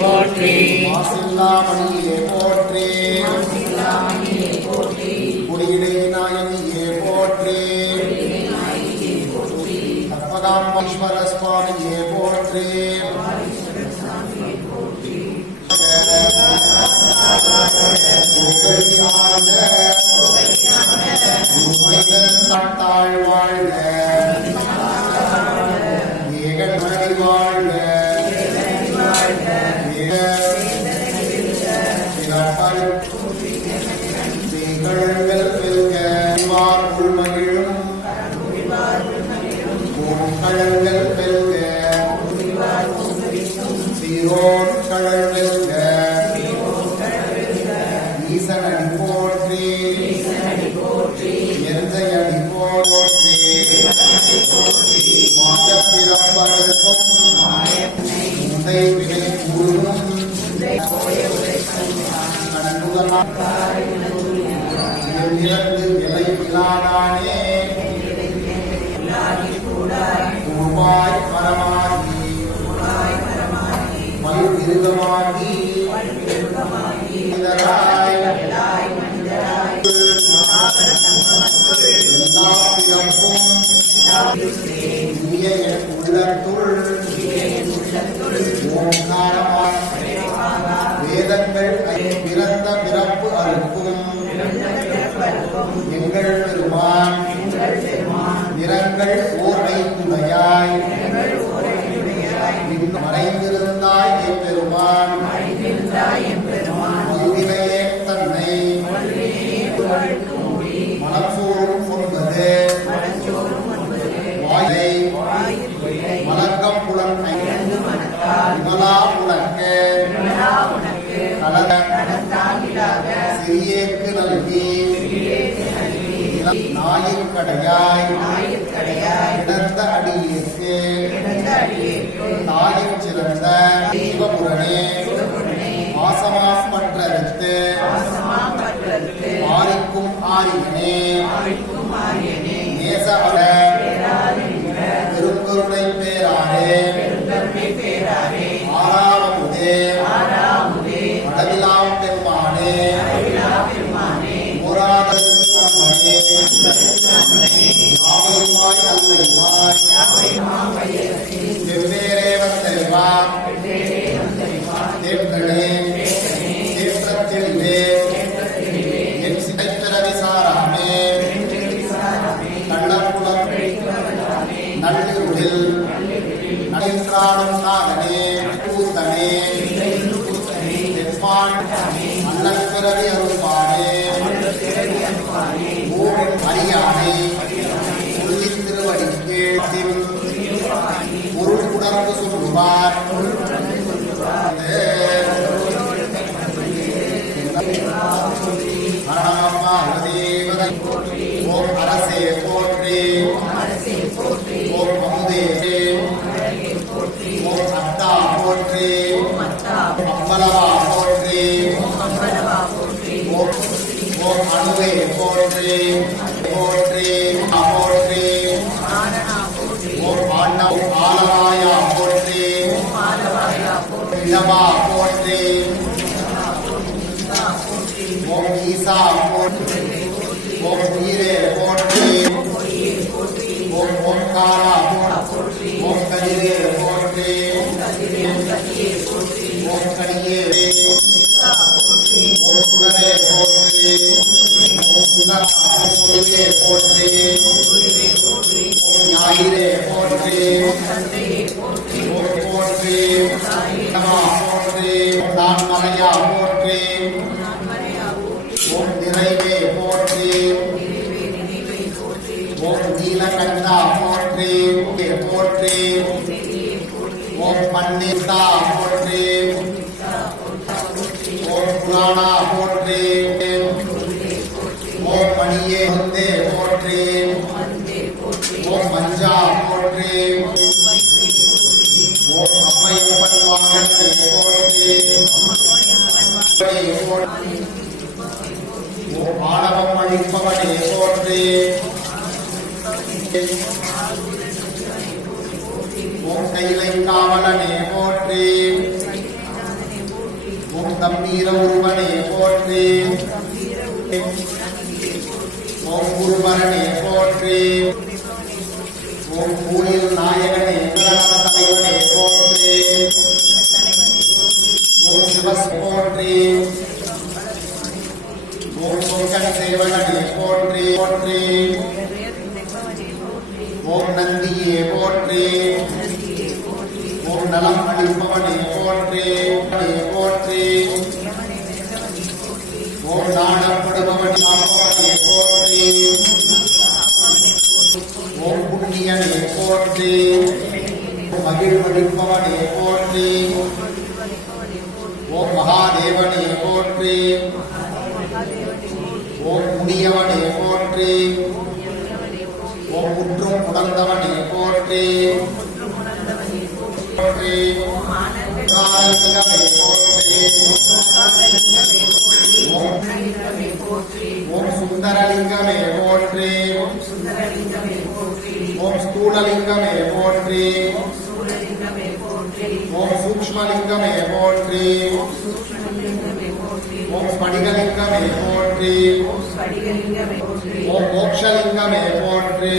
போற்றி மாசில்லாமணியே போற்றி குடியிடை நாயகியே போற்றி கற்பகாம்பீஸ்வர சுவாமியே போற்றி தாழ்வாழ்க ஏகன் மழை வாழ்க ஈசனடி போற்றி எந்தையடி போற்றி மாயப்பிறப்பருக்கும் முந்தை வினை கூறும் இறந்து விலை இல்லாதானே உருவாய் பரமாகி மல்விருகமாகி எல்லா பிறப்பும் உள்ளத்துள் வேதங்கள் பிறந்த பிறப்பு அறுக்கும் எங்கள் பெருமான் நிறங்கள் ஓர்மை துணையாய் மறைந்திருந்தாய் என் பெருமான் மதுவினையே தன்னை மனச்சோறும் கொண்டது வாயை மலர்க்கம் புலன் விமலா உனக்கு சிறியேற்கு நல்கி நாயிற்கடையாய் இடர்ந்த அடியேற்கு தாயின் சிறந்த சிவபுரனே வாசமாம் பற்றறுத்து ஆரிக்கும் ஆரியனே நேச அல பெருங்கருணை பேராரே ஆறாவமுதே அளவிலாம் பெருமானே ஓராதல் கண்மனே யாவையுமாய் அல்லையுமாய் வெவ்வேறே வந்தறிவாம் தேவர்களே தேற்றத்திலே என் சிதைப்பிறவி சாராமே கள்ளப்புலம் நள்ளிருளில் நடின்றாடும் நாகனே கூத்தனே தெற்பான் அண்ணன் பிறவி அருள்பானே ஊரின் அரியானை சொல்லித் திருவடிக்கு பொருள் உணர்ந்து சொல்லுவார் ஓம் அரசே போற்றி ஓம் அமுதே ஓம் அத்தா போற்றி அம்பலவா போற்றி ஓம் அணுவே போற்றி போற்றி போற்றி ஓம் ஆலவாயா போற்றி இடமா போற்றி ஓம் ஈசா போற்றி ஓம் உயிரே போற்றி ஓம் ஓம்காரா போற்றி ஓம் கதிரே போற்றி ஓம் கடியே ஓம் சுடரே போற்றி ஓம் சுடரே போற்றி ஓம் ஞாயிறே போற்றி ஓம் போற்றி நமா போற்றி நான் மலையா போற்றி ஓம் புராணா போற்றி ஓம் மணியே வந்தே போற்றி ஓம் மஞ்சா போற்றி ஓம் அம்மையப்பன் வாகனத்தை போற்றி ஓம் ஆணவம் அழிப்பவனே போற்றி ஓம் கைலை காவலனே போற்றி ஓம் தம்பீர உருவனே போற்றி ஓம் குருபரனே போற்றி ஓம் கூலில் நாயகனே தலைவனே போற்றி ஓம் சிவஸ் போற்றி ஓம் சொங்கன் சேவகனே போற்றி போற்றி ஓம் நந்தியே போற்றி ஓம் நலம் அளிப்பவனே போற்றி போற்றி ஓம் நாடப்படுபவனே போற்றி ஓம் புண்ணியனே போற்றி மகிழ்வளிப்பவனே போற்றி ஓம் மகாதேவனே போற்றி ஓம் முனியவனே போற்றி ஓம் முற்றும் உணர்ந்தவனே போற்றி போற்றி காலலிங்கமே போற்றி ஓம் சுந்தரலிங்கமே போற்றி ஓம் ஸ்தூலலிங்கமே போற்றி ஓம் சூக்ஷ்மலிங்கமே போற்றி ஓம் ஸ்படிகலிங்கமே போற்றி ஓம் மோக்ஷலிங்கமே போற்றி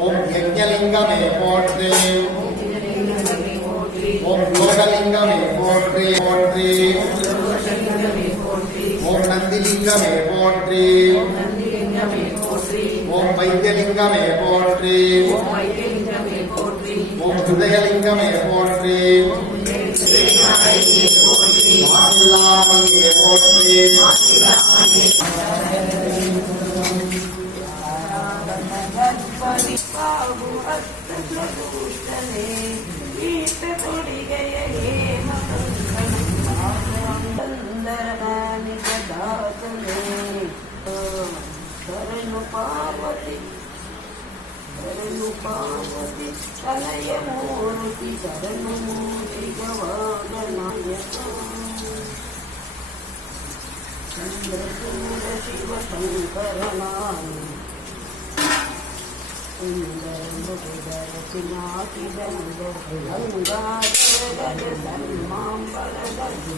ஓம் யஜ்ஞலிங்கமே போற்றி ஓம் யோகலிங்கமே போற்றி போற்றி ஓம் நந்திலிங்கமே போற்றி ஓம் வைத்தியலிங்கமே போற்றி ஓம் ஹிருதயலிங்கமே போற்றி மாசில்லாமையே போற்றி పార్వతి తనయమూర్తి శరణమూర్తి గవాదనాయక చంద్రచూడ శివ శంకరనాని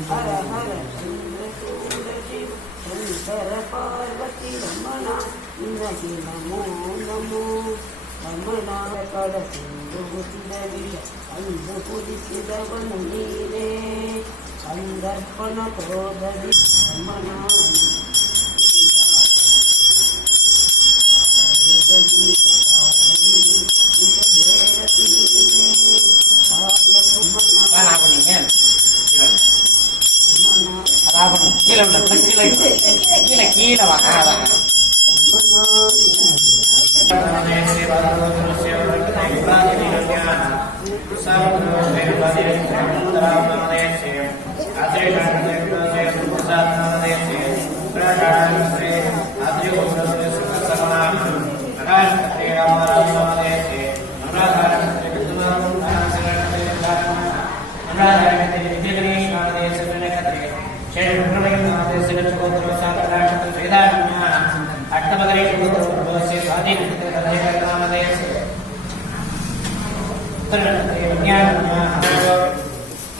హర హర చంద్రచూడ శివ శంకర పార్వతి రమణ నినకి నమో నమో రమణ కడ సింధుతిదవియ అందు కుదిసిదవను నీరే సందర్పణ క్రోధది రమణ கீழே வாங்க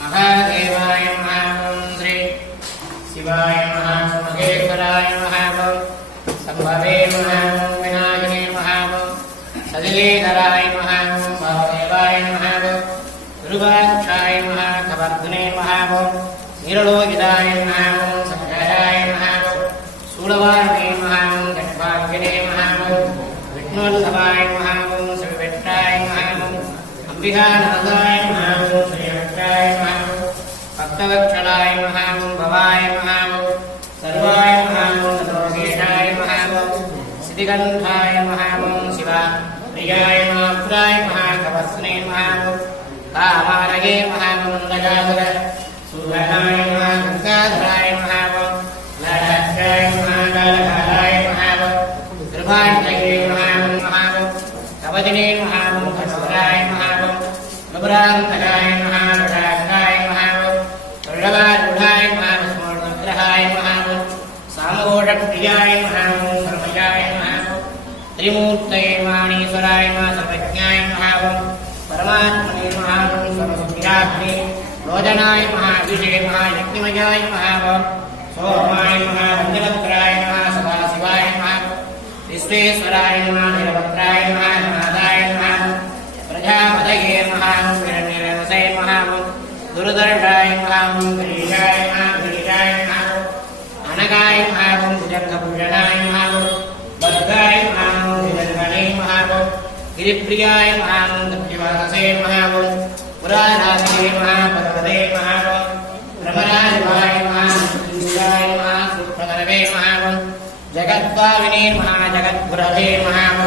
महादेवाय नमः श्री शिवाय नमः महेश्वराय नमः संभवे नमः विनायके नमः सजलेधराय नमः महादेवाय नमः गुरुवाक्षाय नमः कवर्धने नमः नीरलोकिताय नमः संजयाय नमः सूलवाहने नमः जन्मार्गिने नमः विष्णुवल्लभाय नमः शिववेट्टाय नमः अंबिकानाथाय नमः श्रीवेट्टाय नमः भक्तवत्सलाय नमः भवाय नमः सर्वाय नमः लोकेशाय नमः सिद्धिकण्ठाय नमः शिवा प्रियाय नमः पुराय नमः कवस्ने नमः कामारगे नमः नन्दगाधर सुरनाय नमः वदिने महावं खड्गराय महावं गबरान्तकाय महावरागाय महावं ऋषभारूढाय महावं स्मरणग्रहाय महावं सामघोषप्रियाय महावं धर्मजाय महावं त्रिमूर्तये वाणीश्वराय सर्वज्ञाय महावं परमात्मने महावं सर्वसुख्याग्ने लोचनाय महाविषे महायज्ञमयाय महावं सोमाय महावञ्जनत्राय नमः सदाशिवाय नमः विश्वेश्वराय नमः निरवत्राय नमः नादाय नमः प्रजापतये नमः निरनिरवसे नमः दुर्दर्शाय नमः गिरीशाय नमः गिरीशाय नमः अनगाय नमः भुजङ्गभूषणाय नमः भद्राय नमः निरञ्जने नमः गिरिप्रियाय नमः दक्षिवाससे नमः पुराराधने नमः भगवते नमः ब्रह्मराजवाय नमः सूर्याय नमः सुप्रगणवे नमः जगद्भाविने नमः जगद्गुरवे नमः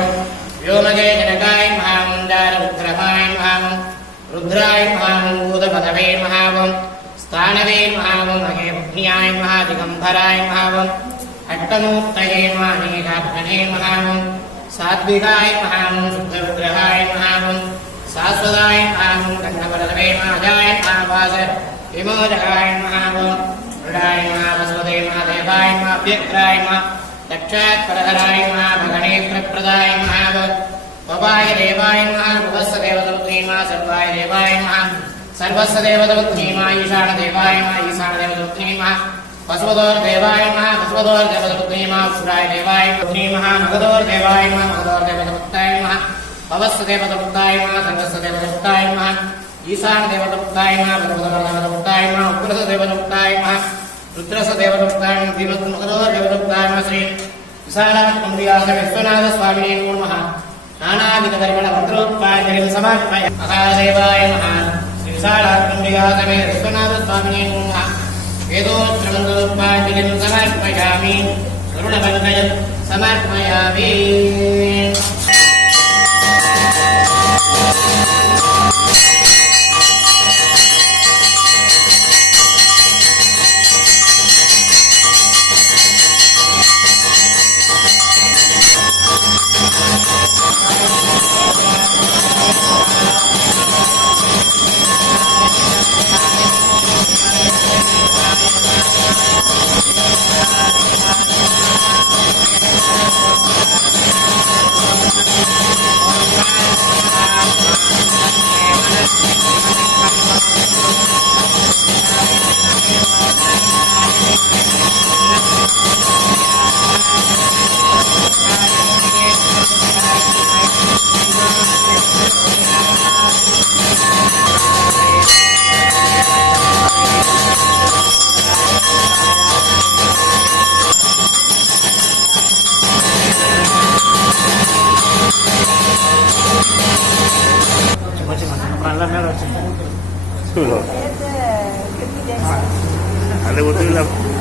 व्योमगे जनकाय नमः दाररुद्रहाय नमः रुद्राय नमः भूतपदवे नमः स्थानवे नमः महेभ्याय नमः दिगम्बराय नमः अट्टमूर्तये नमः नीलाभ्रणे नमः सात्विकाय नमः शुद्धरुद्रहाय नमः शाश्वताय नमः गन्धवरदवे महाजाय नमः वास विमोदकाय नमः मृडाय नमः वसुदेव महादेवाय नमः अभ्यक्राय नमः दक्षात्परहराय नमः भगणेत्रप्रदाय नमः पवाय देवाय नमः भुवस्य देवतमुद्री नमः सर्वाय देवाय नमः सर्वस्य देवतमुद्री नमः ईशानदेवाय नमः ईशानदेवतमुद्री नमः पशुपतोर्देवाय नमः पशुपतोर्देवतमुद्री नमः पुराय देवाय मुद्री नमः मगधोर्देवाय नमः मगधोर्देवतमुक्ताय नमः पवस्य देवतमुक्ताय नमः सर्वस्य देवतमुक्ताय नमः ईशानदेवतमुक्ताय नमः भगवतदेवतमुक्ताय नमः उग्रसदेवतमुक्ताय नमः रुद्रसदेवतमुक्ताय नमः भीमद्मुखदोर्देवतमुक्ताय नमः श्री विशालात्मव्यास विश्वनाथस्वामिने नमः नानाविधपरिमलमन्त्रोत्पादनं समर्पयामि महादेवाय नमः श्री विशालात्मव्यास विश्वनाथस्वामिने नमः वेदोत्तमन्तोत्पादनं समर्पयामि करुणबन्धनं समर्पयामि ada betul lah.